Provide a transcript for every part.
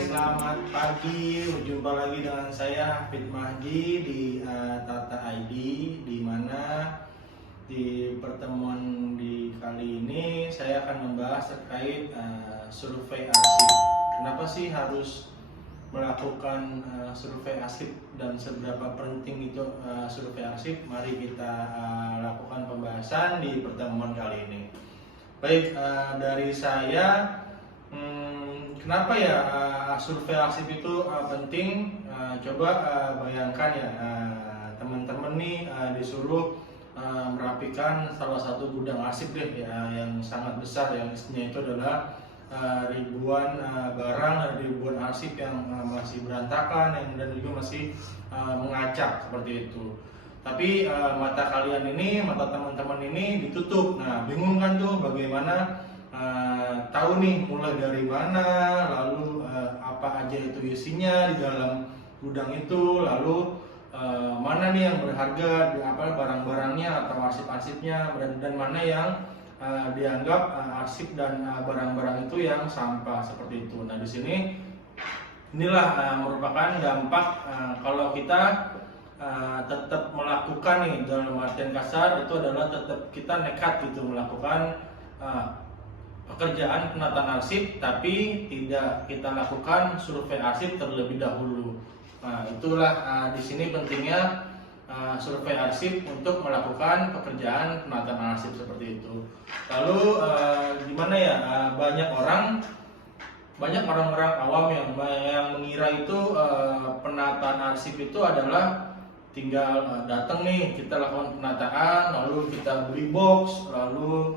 selamat pagi. Berjumpa lagi dengan saya Hafid Mahdi di Tata ID, di mana di pertemuan di kali ini saya akan membahas terkait survei arsip. Kenapa sih harus melakukan survei arsip dan seberapa penting itu survei arsip? Mari kita lakukan pembahasan di pertemuan kali ini. Baik, dari saya. Kenapa ya survei arsip itu penting? Coba bayangkan ya, teman-teman nih disuruh merapikan salah satu gudang arsip deh ya, yang sangat besar, yang isinya itu adalah ribuan barang dan ribuan arsip yang masih berantakan dan juga masih mengacak seperti itu. Tapi mata kalian ini, mata teman-teman ini ditutup. Nah, bingung kan tuh bagaimana tahu nih mulai dari mana, lalu apa aja itu isinya di dalam gudang itu, lalu mana nih yang berharga, barang-barangnya atau arsip-arsipnya, dan mana yang dianggap arsip dan barang-barang itu yang sampah seperti itu. Nah, di sini inilah merupakan dampak kalau kita tetap melakukan nih, dalam artian kasar itu adalah tetap kita nekat gitu melakukan pekerjaan penataan arsip, tapi tidak kita lakukan survei arsip terlebih dahulu. Nah, itulah di sini pentingnya survei arsip untuk melakukan pekerjaan penataan arsip seperti itu. Lalu gimana ya, banyak orang-orang awam yang mengira itu penataan arsip itu adalah tinggal datang nih, kita lakukan penataan, lalu kita beli box, lalu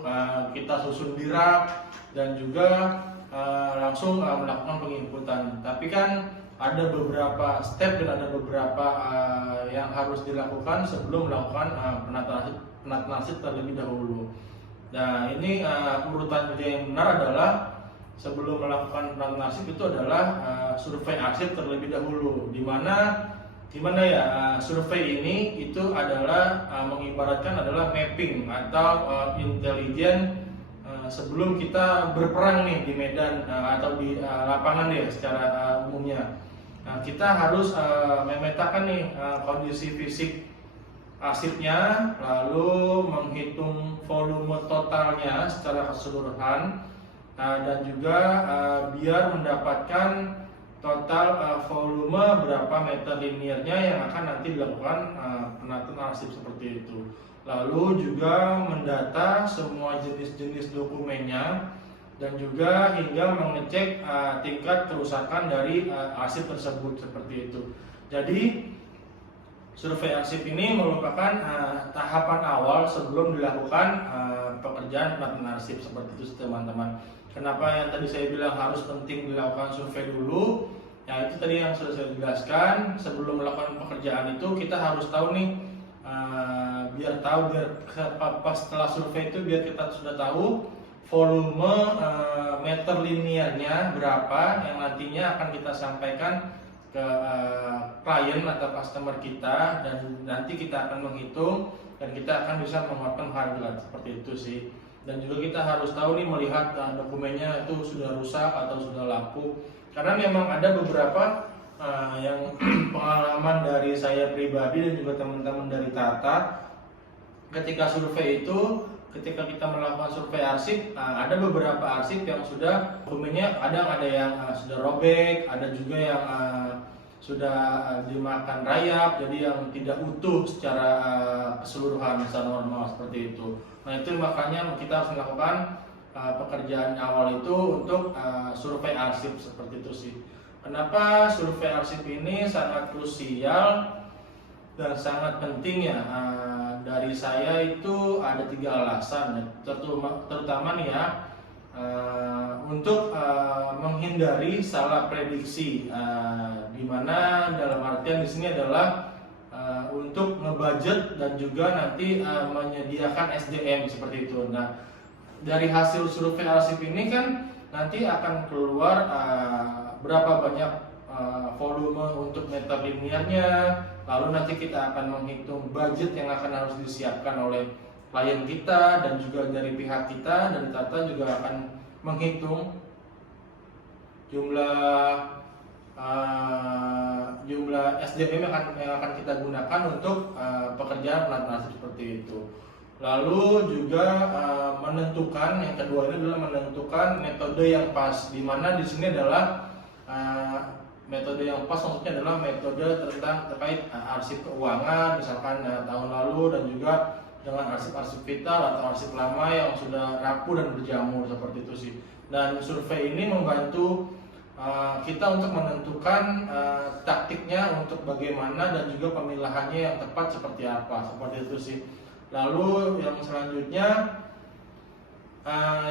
kita susun di rak, dan juga langsung melakukan penginputan. Tapi kan ada beberapa step dan ada beberapa yang harus dilakukan sebelum melakukan penataan arsip terlebih dahulu. Nah, ini urutan kerja yang benar adalah sebelum melakukan penataan arsip itu adalah survei arsip terlebih dahulu, Gimana ya, survei ini itu adalah mengibaratkan adalah mapping atau intelijen sebelum kita berperang nih di medan atau di lapangan ya secara umumnya. Nah, kita harus memetakan nih kondisi fisik arsipnya, lalu menghitung volume totalnya secara keseluruhan, dan juga biar mendapatkan total volume berapa meter linearnya yang akan nanti dilakukan penataan arsip seperti itu. Lalu juga mendata semua jenis-jenis dokumennya dan juga hingga mengecek tingkat kerusakan dari arsip tersebut seperti itu. Jadi survei arsip ini merupakan tahapan awal sebelum dilakukan pekerjaan penataan arsip seperti itu, teman-teman. Kenapa yang tadi saya bilang harus penting dilakukan survei dulu? Ya, itu tadi yang sudah saya jelaskan. Sebelum melakukan pekerjaan itu kita harus tahu nih, biar pas setelah survei itu biar kita sudah tahu volume meter linearnya berapa yang nantinya akan kita sampaikan ke klien atau customer kita, dan nanti kita akan menghitung dan kita akan bisa mengeluarkan harga seperti itu sih. Dan juga kita harus tahu nih, melihat dokumennya itu sudah rusak atau sudah lapuk, karena memang ada beberapa yang pengalaman dari saya pribadi dan juga teman-teman dari Tata, ketika survei itu, ketika kita melakukan survei arsip, ada beberapa arsip yang sudah dokumennya ada yang sudah robek, ada juga yang sudah dimakan rayap, jadi yang tidak utuh secara keseluruhan secara normal seperti itu. Nah, itu makanya kita harus melakukan pekerjaan awal itu untuk survei arsip seperti itu sih. Kenapa survei arsip ini sangat krusial dan sangat penting ya? Dari saya itu ada 3 alasan, terutama nih ya, untuk menghindari salah prediksi, dimana dalam artian di sini adalah untuk ngebudget dan juga nanti menyediakan SDM seperti itu. Nah, dari hasil survei arsip ini kan nanti akan keluar berapa banyak volume untuk meter linearnya, lalu nanti kita akan menghitung budget yang akan harus disiapkan oleh klien kita, dan juga dari pihak kita dari Tata juga akan menghitung jumlah jumlah SDM yang akan kita gunakan untuk pekerjaan penataan arsip seperti itu. Lalu juga menentukan, yang kedua ini adalah menentukan metode yang pas, di mana di sini adalah metode yang pas maksudnya adalah metode terkait arsip keuangan, misalkan tahun lalu, dan juga dengan arsip-arsip vital atau arsip lama yang sudah rapuh dan berjamur seperti itu sih. Dan survei ini membantu kita untuk menentukan taktiknya untuk bagaimana dan juga pemilahannya yang tepat seperti apa, seperti itu sih. Lalu yang selanjutnya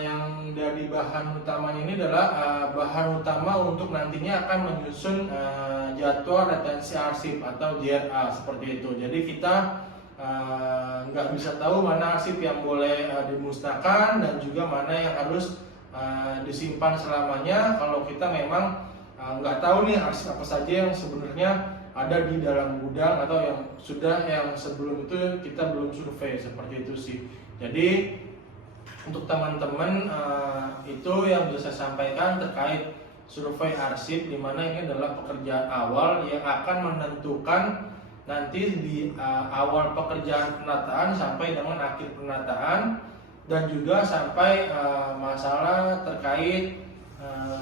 yang dari bahan utamanya ini adalah bahan utama untuk nantinya akan menyusun jadwal retensi arsip atau JRA seperti itu. Jadi kita nggak bisa tahu mana arsip yang boleh dimusnahkan dan juga mana yang harus disimpan selamanya kalau kita memang nggak tahu nih arsip apa saja yang sebenarnya ada di dalam gudang atau yang sebelum itu kita belum survei, seperti itu sih. Jadi untuk teman-teman itu yang bisa saya sampaikan terkait survei arsip, di mana ini adalah pekerjaan awal yang akan menentukan nanti di awal pekerjaan penataan sampai dengan akhir penataan, dan juga sampai masalah terkait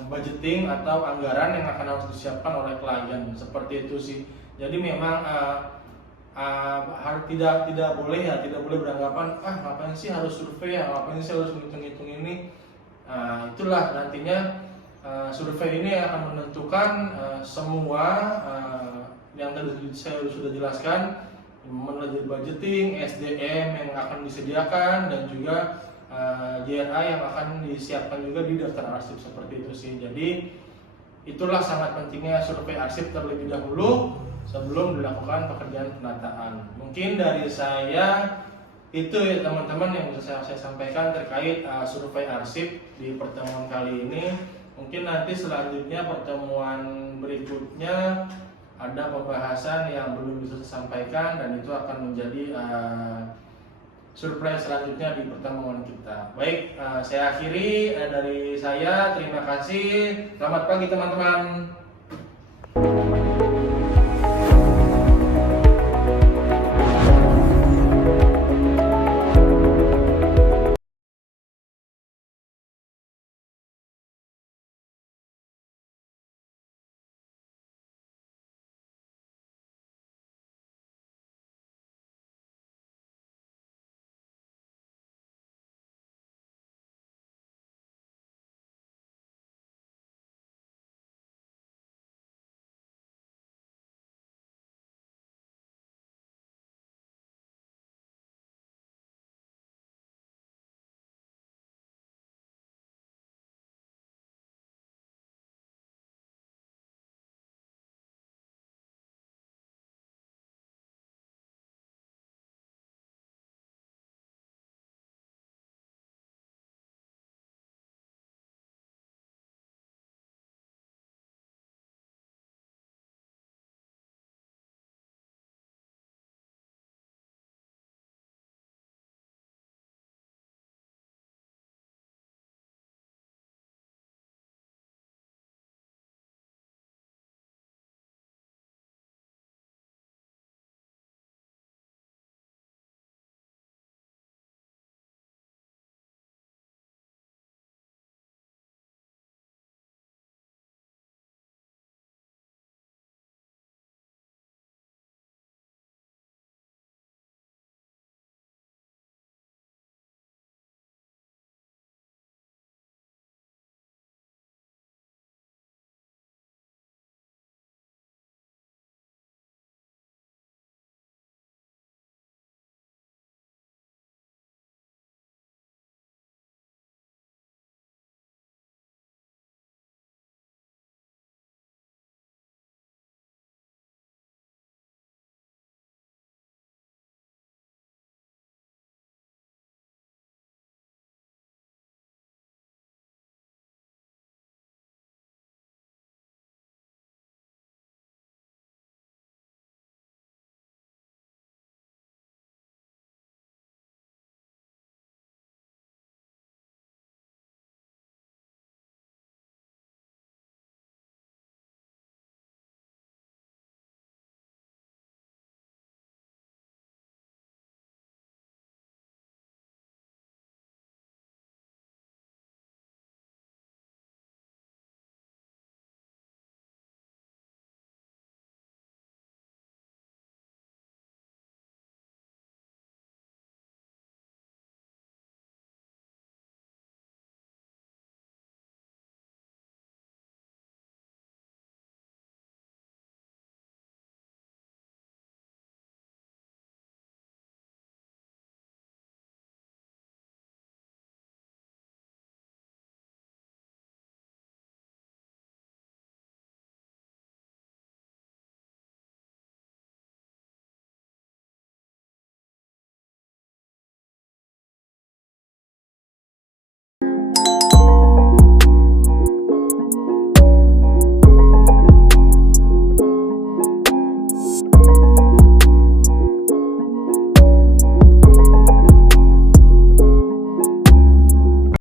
budgeting atau anggaran yang akan harus disiapkan oleh klien, seperti itu sih. Jadi memang tidak boleh beranggapan ngapain sih harus survei ya, ngapain sih harus ngitung-ngitung ini. Itulah nantinya survei ini akan menentukan semua yang tadi saya sudah jelaskan, mulai budgeting, SDM yang akan disediakan, dan juga JRA yang akan disiapkan juga di daftar arsip, seperti itu sih. Jadi itulah sangat pentingnya survei arsip terlebih dahulu sebelum dilakukan pekerjaan penataan. Mungkin dari saya itu ya teman-teman yang bisa saya sampaikan terkait survei arsip di pertemuan kali ini. Mungkin nanti selanjutnya pertemuan berikutnya ada pembahasan yang belum bisa saya sampaikan, dan itu akan menjadi surprise selanjutnya di pertemuan kita. Baik, saya akhiri dari saya. Terima kasih. Selamat pagi teman-teman.